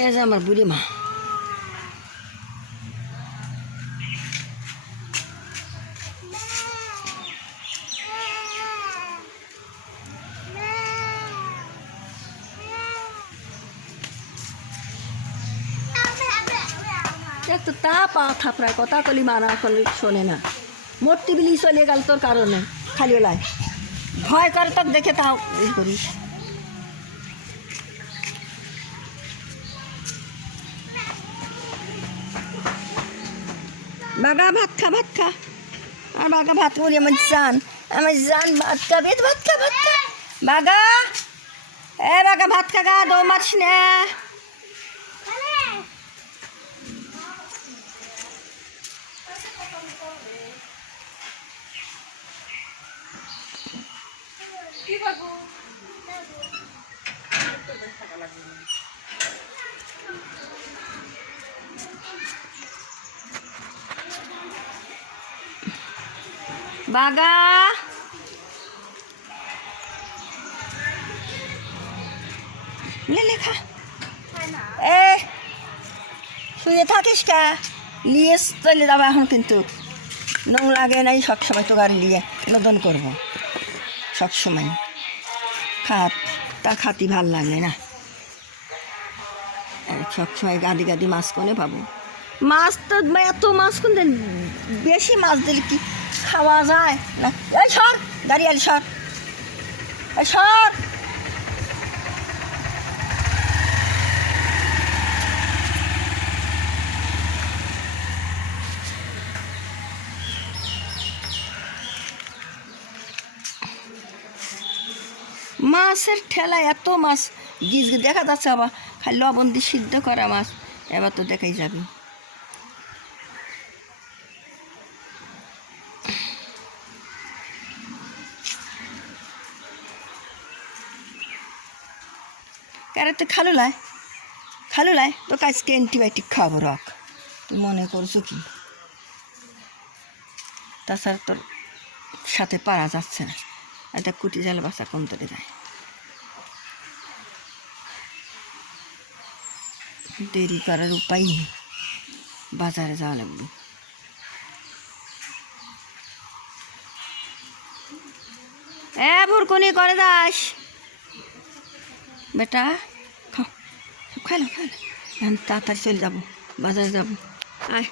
এই যে আমার বুড়ি মা। একটু তা পা থাপড়ায় কথা কলি মানা শোনে না। মূর্তি বিলি চলে গেল তোর কারণে খালি লাই ভয় করে তোকে দেখে তাও করিস। বাগা ভাত খা ভাত খা। আর বাগা ভাত করি আমার জান ভাত খাবে ভাত খা ভাত খা। বাগা এ বাগা ভাত খা গা দৌ মারিস না। বাগা লেখা এ শুয়ে থাকিস কা নিয়ে চলে যাবো এখন কিন্তু নং লাগে নাই সবসময় তো গাড়ি নিয়ে নদন করবো সবসময় খাত তা খাতি ভাল লাগে না সবসময় গাদি গাদি মাছ কোনে পাবো মাছ তো এত মাছ কোন বেশি মাছ দিলে কি খাওয়া যায় না। এই সর গাড়ি আলি সর এই সর। মাছের ঠেলায় এত মাছ গিজ দেখা যাচ্ছে আবার খালি লবণ দিয়ে সিদ্ধ করা মাছ এবার তো দেখাই যাবে। কারে তো খালু লাই তো আজকে অ্যান্টিবায়োটিক খাবো রক তুই মনে করছো কি? তাছাড়া তোর সাথে পারা যাচ্ছে না। এটা কুটি জাল বাসা কম তোরে যায় দেরি করার উপায় নেই বাজারে যাওয়া লাগবে। ভুরকুনি করে যাস বেটা খাইলো আমি তাড়াতাড়ি চলে যাবো বাজারে যাবো আয়।